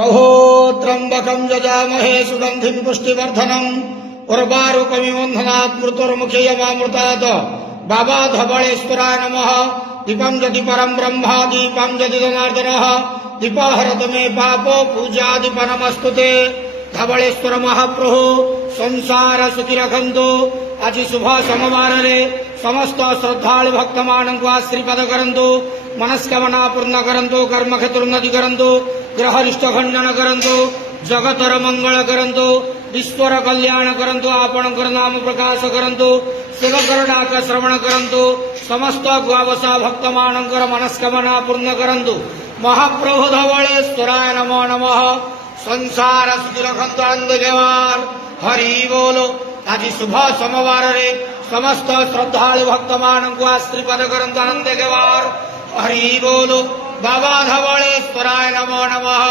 प्रभो त्र्यंबकं यजामहे सुगंधिं पुष्टिवर्धनम् उर्वारुकमिव बन्धनात् मृत्युर्मुखेयमामृतात् बाबा धवलेश्वराय नमः। दीपं यदि परं ब्रह्म दीपं यदि जनार्दनः दीपहरतु मे पापो पूजादीप नमस्तुते। धवलेश्वर महाप्रभु संसार सुखी रखंतु। आज शुभ सोमवार समस्त श्रद्धालु भक्त मानक आशीर्वाद करंतु। मनस्कामना पूर्ण करंतु। कर्म क्षेत्र उन्नति करंतु। ग्रहरिष्ठ खंडन करंतु। जगतर मंगल करंतु। ईश्वर कल्याण करंतु। आपणकर नाम प्रकाश करंतु। सेवकर डाक श्रवण करंतु। समस्त गुआवसा भक्त मानकर मनस्कामना पूर्ण करंतु। महाप्रभु धवलेश्वराय नमो नमः। संसार सुखी रखंतु। आनंद व्यवहार हरि बोलो। आज शुभ सोमवार समस्त श्रद्धालु भक्त मानक आशीर्वाद करंतु। आनंद व्यवहार हरि बोलो। बाबा धवलेश्वराय नमो नमः।